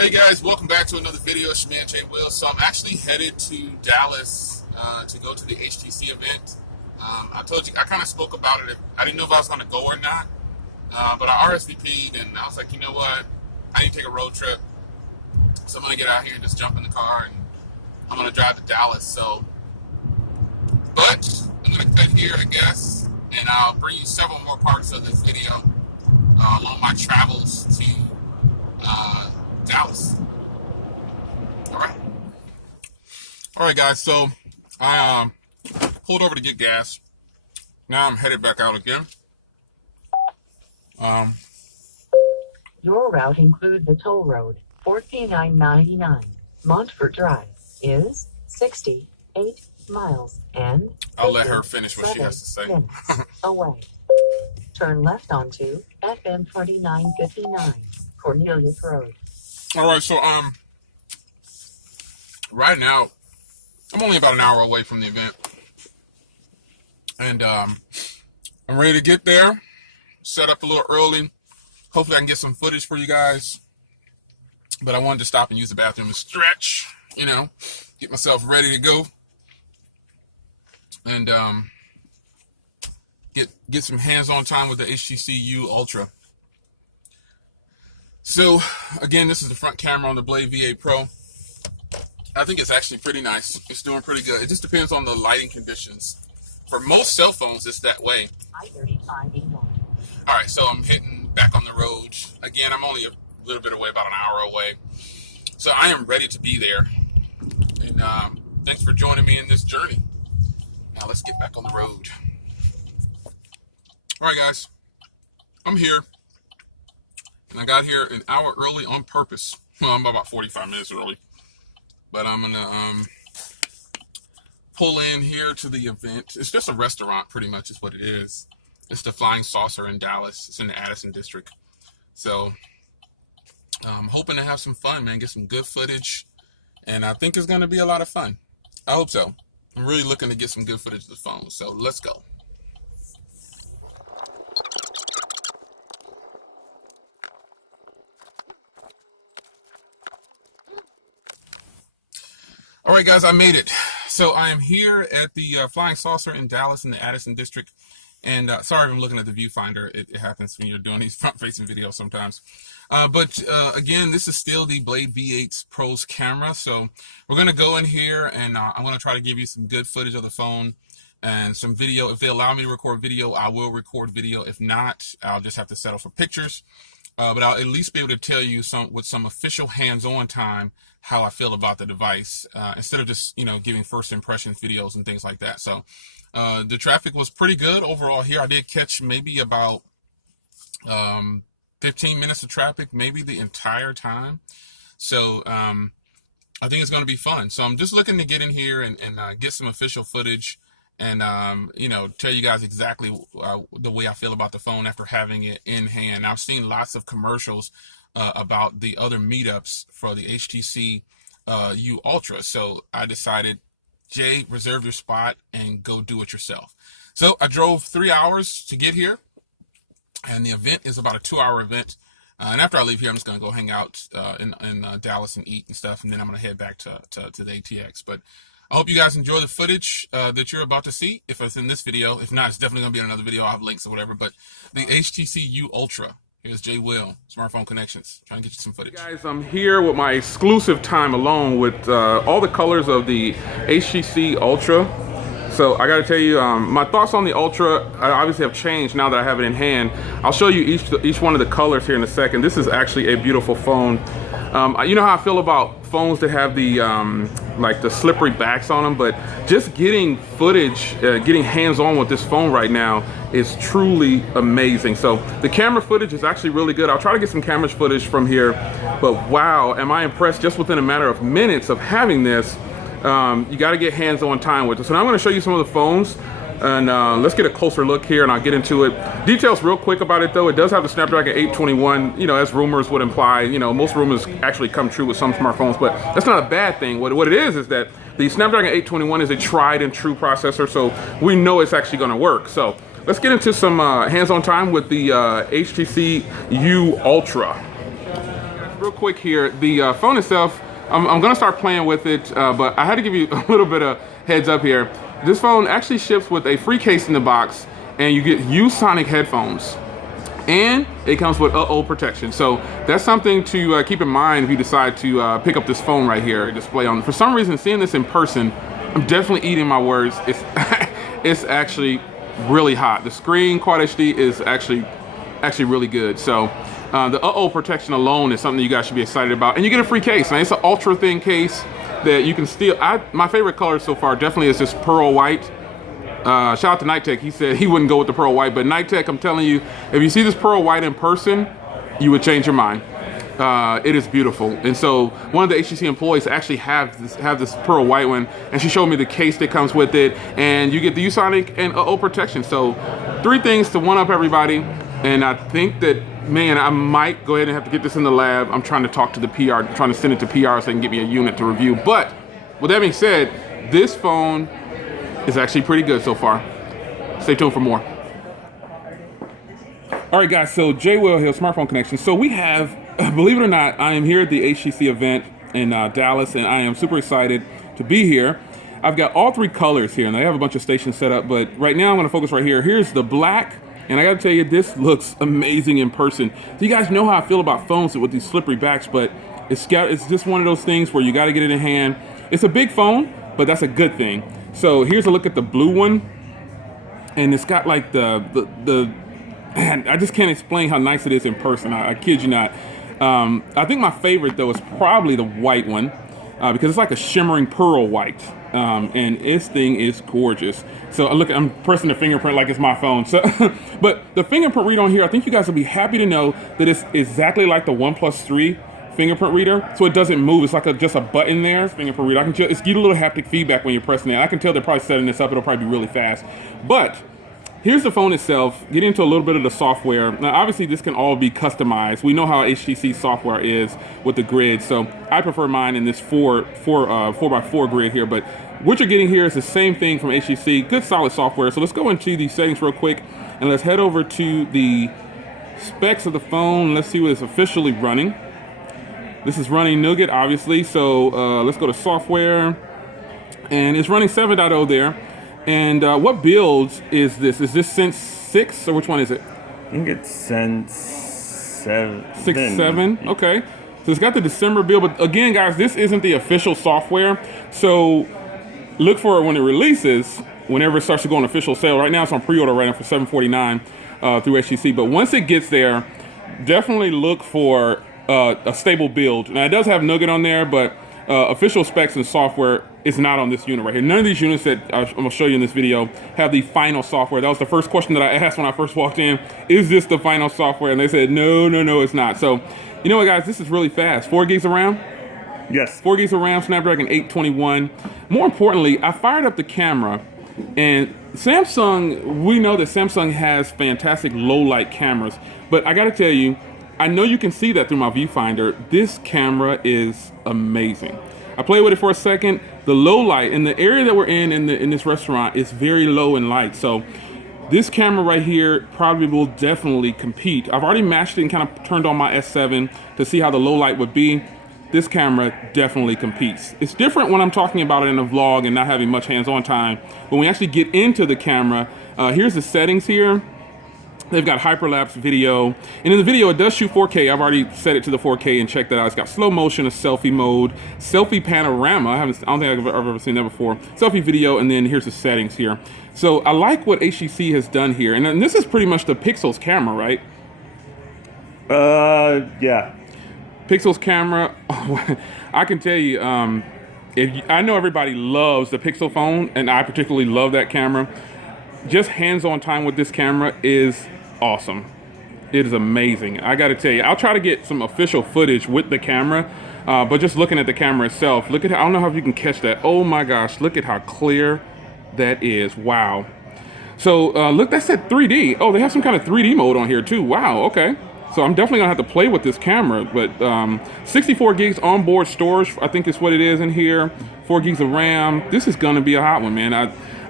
Hey guys, welcome back to another video. It's your man Jay Will. So I'm actually headed to Dallas to go to the HTC event. I told you, I kind of spoke about it. I didn't know if I was going to go or not, but I RSVP'd and I was like, you know what? I need to take a road trip. So I'm going to get out here and just jump in the car and I'm going to drive to Dallas. But I'm going to cut here, I guess, and I'll bring you several more parts of this video along my travels to Dallas. All right, guys. So I pulled over to get gas. Now I'm headed back out again. Your route includes the toll road. $49.99. Montfort Drive is 68 miles and I'll let her finish what she has to say. Away. Turn left onto FM 2959 Cornelius Road. All right, so right now I'm only about an hour away from the event, and I'm ready to get there. Set up a little early. Hopefully, I can get some footage for you guys. But I wanted to stop and use the bathroom and stretch, get myself ready to go, and get some hands-on time with the HTC U Ultra. So, again, this is the front camera on the Blade V8 Pro. I think it's actually pretty nice. It's doing pretty good. It just depends on the lighting conditions. For most cell phones, it's that way. All right, so I'm hitting back on the road. Again, I'm only a little bit away, about an hour away. So I am ready to be there. And thanks for joining me in this journey. Now let's get back on the road. All right, guys. I'm here. And I got here an hour early on purpose. Well, I'm about 45 minutes early. But I'm going to pull in here to the event. It's just a restaurant, pretty much, is what it is. It's the Flying Saucer in Dallas. It's in the Addison district. So I'm hoping to have some fun, man. Get some good footage. And I think it's going to be a lot of fun. I hope so. I'm really looking to get some good footage of the phone. So let's go. All right, guys, I made it. So I am here at the Flying Saucer in Dallas in the Addison district. And sorry if I'm looking at the viewfinder. It happens when you're doing these front-facing videos sometimes. But again, this is still the Blade V8 Pro's camera. So we're going to go in here and I'm going to try to give you some good footage of the phone and some video. If they allow me to record video, I will record video. If not, I'll just have to settle for pictures. But I'll at least be able to tell you with some official hands-on time how I feel about the device instead of just, giving first impressions videos and things like that. So the traffic was pretty good overall here. I did catch maybe about 15 minutes of traffic, maybe the entire time. So I think it's going to be fun. So I'm just looking to get in here and get some official footage and, tell you guys exactly the way I feel about the phone after having it in hand. I've seen lots of commercials about the other meetups for the HTC U Ultra. So I decided, Jay, reserve your spot and go do it yourself. So I drove 3 hours to get here. And the event is about a 2-hour event. And after I leave here, I'm just going to go hang out in Dallas and eat and stuff. And then I'm going to head back to the ATX. But I hope you guys enjoy the footage that you're about to see. If it's in this video. If not, it's definitely going to be in another video. I'll have links or whatever. But the HTC U Ultra. Here's Jay Will, Smartphone Connections. Trying to get you some footage. Hey guys, I'm here with my exclusive time alone with all the colors of the HTC Ultra. So I got to tell you, my thoughts on the Ultra obviously have changed now that I have it in hand. I'll show you each one of the colors here in a second. This is actually a beautiful phone. You know how I feel about phones that have the like the slippery backs on them, but just getting footage, getting hands-on with this phone right now is truly amazing. So the camera footage is actually really good. I'll try to get some camera footage from here, but wow, am I impressed just within a matter of minutes of having this. You got to get hands-on time with it. So now I'm going to show you some of the phones, and let's get a closer look here, and I'll get into it. Details real quick about it, though. It does have the Snapdragon 821, as rumors would imply. Most rumors actually come true with some smartphones, but that's not a bad thing. What it is that the Snapdragon 821 is a tried and true processor, so we know it's actually going to work. So let's get into some hands-on time with the HTC U Ultra. Real real quick here. The phone itself, I'm gonna start playing with it, but I had to give you a little bit of heads up here. This phone actually ships with a free case in the box, and you get Sonic headphones. And it comes with protection. So that's something to keep in mind if you decide to pick up this phone right here, display on. For some reason, seeing this in person, I'm definitely eating my words. It's it's actually really hot. The screen Quad HD is actually really good. So the protection alone is something you guys should be excited about. And you get a free case. Now it's an ultra thin case that you can steal. My favorite color so far definitely is this pearl white. Shout out to Night Tech. He said he wouldn't go with the pearl white, but Night Tech, I'm telling you, if you see this pearl white in person, you would change your mind. It is beautiful. And so one of the HTC employees actually have this pearl white one, and she showed me the case that comes with it, and you get the Sonic and protection. So 3 things to one up everybody. And I think that, man, I might go ahead and have to get this in the lab. I'm trying to talk to the PR, trying to send it to PR so they can get me a unit to review. But with that being said, this phone is actually pretty good so far. Stay tuned for more. All right, guys, so Jay Will here, Smartphone Connection. So we have, believe it or not, I am here at the HTC event in Dallas, and I am super excited to be here. I've got all 3 colors here, and I have a bunch of stations set up, but right now I'm gonna focus right here. Here's the black, and I gotta tell you, this looks amazing in person. So you guys know how I feel about phones with these slippery backs, but it's just one of those things where you gotta get it in hand. It's a big phone, but that's a good thing. So here's a look at the blue one, and it's got like man, I just can't explain how nice it is in person. I kid you not. I think my favorite though is probably the white one, because it's like a shimmering pearl white, and this thing is gorgeous. So look, I'm pressing the fingerprint like it's my phone. So, but the fingerprint reader on here, I think you guys will be happy to know that it's exactly like the OnePlus 3 fingerprint reader, so it doesn't move. It's like just a button there. Fingerprint reader. It's get a little haptic feedback when you're pressing it. I can tell they're probably setting this up. It'll probably be really fast. But here's the phone itself. Get into a little bit of the software. Now, obviously, this can all be customized. We know how HTC software is with the grid, so I prefer mine in this 4x4 grid here. But what you're getting here is the same thing from HTC. Good, solid software. So let's go into these settings real quick, and let's head over to the specs of the phone. Let's see what it's officially running. This is running Nougat, obviously, so let's go to software, and it's running 7.0 there. And what builds is this? Is this Sense 6, or which one is it? I think it's Sense 7. 6.7, okay. So it's got the December build, but again, guys, this isn't the official software, so look for it when it releases, whenever it starts to go on official sale. Right now, it's on pre-order right now for $749 through HTC, but once it gets there, definitely look for a stable build. Now it does have Nougat on there, but official specs and software is not on this unit right here. None of these units that I'm gonna show you in this video have the final software. That was the first question that I asked when I first walked in. Is this the final software? And they said, no, it's not. So, you know what, guys, this is really fast. 4 gigs of RAM? Yes. 4 gigs of RAM, Snapdragon 821. More importantly, I fired up the camera, and Samsung, we know that Samsung has fantastic low light cameras, but I gotta tell you, I know you can see that through my viewfinder. This camera is amazing. I played with it for a second. The low light in the area that we're in this restaurant is very low in light. So this camera right here probably will definitely compete. I've already matched it and kind of turned on my S7 to see how the low light would be. This camera definitely competes. It's different when I'm talking about it in a vlog and not having much hands-on time. When we actually get into the camera, here's the settings here. They've got hyperlapse video, and in the video it does shoot 4K. I've already set it to the 4K and checked that out. It's got slow motion, a selfie mode, selfie panorama. I don't think I've ever seen that before. Selfie video, and then here's the settings here. So I like what HTC has done here, and this is pretty much the Pixel's camera, right? Yeah. Pixel's camera. I can tell you, I know everybody loves the Pixel phone, and I particularly love that camera. Just hands-on time with this camera is awesome. It is amazing. I gotta tell you, I'll try to get some official footage with the camera, but just looking at the camera itself, look at how, I don't know if you can catch that. Oh my gosh, look at how clear that is. Wow. So look, that said 3D. Oh, they have some kind of 3D mode on here too. Wow, okay. So I'm definitely gonna have to play with this camera, but 64 gigs onboard storage, I think is what it is in here. 4 gigs of RAM. This is gonna be a hot one, man.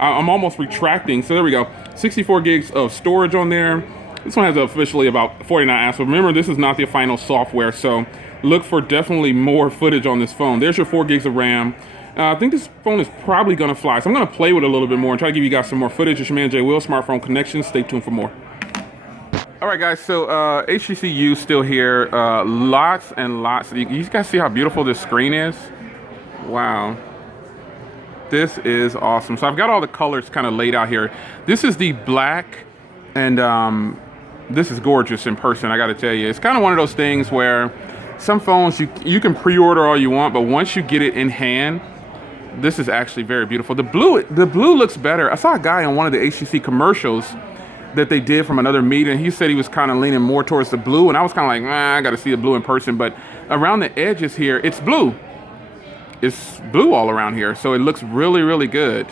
I'm almost retracting. So there we go. 64 gigs of storage on there. This one has officially about 49 apps. But remember, this is not the final software, so look for definitely more footage on this phone. There's your 4 gigs of RAM. I think this phone is probably going to fly, so I'm going to play with it a little bit more and try to give you guys some more footage. It's your man Jay Will, Smartphone Connection. Stay tuned for more. All right, guys, so HTC U still here. Lots and lots. You guys see how beautiful this screen is? Wow. This is awesome. So I've got all the colors kind of laid out here. This is the black, and this is gorgeous in person, I got to tell you. It's kind of one of those things where some phones you can pre-order all you want, but once you get it in hand, this is actually very beautiful. The blue looks better. I saw a guy on one of the HTC commercials that they did from another meeting. He said he was kind of leaning more towards the blue, and I was kind of like, I got to see the blue in person. But around the edges here, it's blue. It's blue all around here, so it looks really, really good.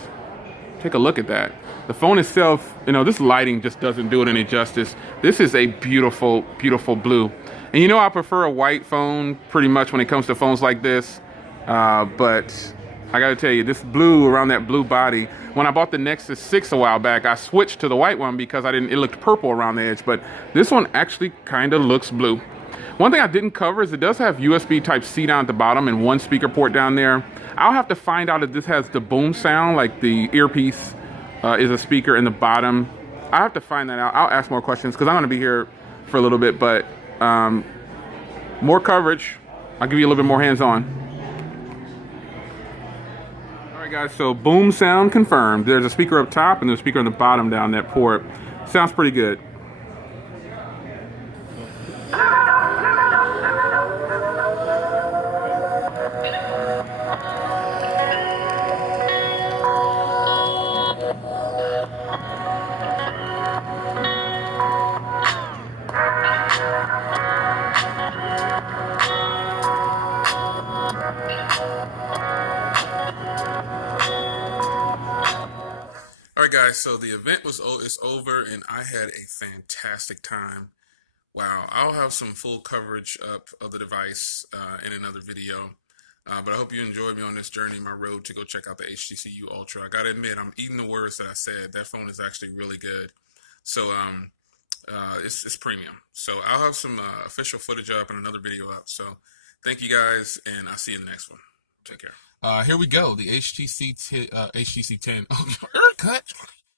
Take a look at that. The phone itself, this lighting just doesn't do it any justice. This is a beautiful, beautiful blue. And I prefer a white phone pretty much when it comes to phones like this. But I gotta tell you, this blue around that blue body, when I bought the Nexus 6 a while back, I switched to the white one because it looked purple around the edge, but this one actually kind of looks blue. One thing I didn't cover is it does have USB Type-C down at the bottom and one speaker port down there. I'll have to find out if this has the boom sound, like the earpiece is a speaker in the bottom. I have to find that out. I'll ask more questions because I'm gonna be here for a little bit, but more coverage. I'll give you a little bit more hands-on. All right, guys, so boom sound confirmed. There's a speaker up top and there's a speaker on the bottom down that port. Sounds pretty good. All right, guys, so the event is over, and I had a fantastic time. Wow, I'll have some full coverage up of the device in another video, but I hope you enjoyed me on this journey, my road to go check out the HTC U Ultra. I gotta admit, I'm eating the words that I said. That phone is actually really good. So it's premium. So I'll have some official footage up and another video up. So thank you guys, and I'll see you in the next one. Take care. Here we go, the HTC 10. Oh, haircut.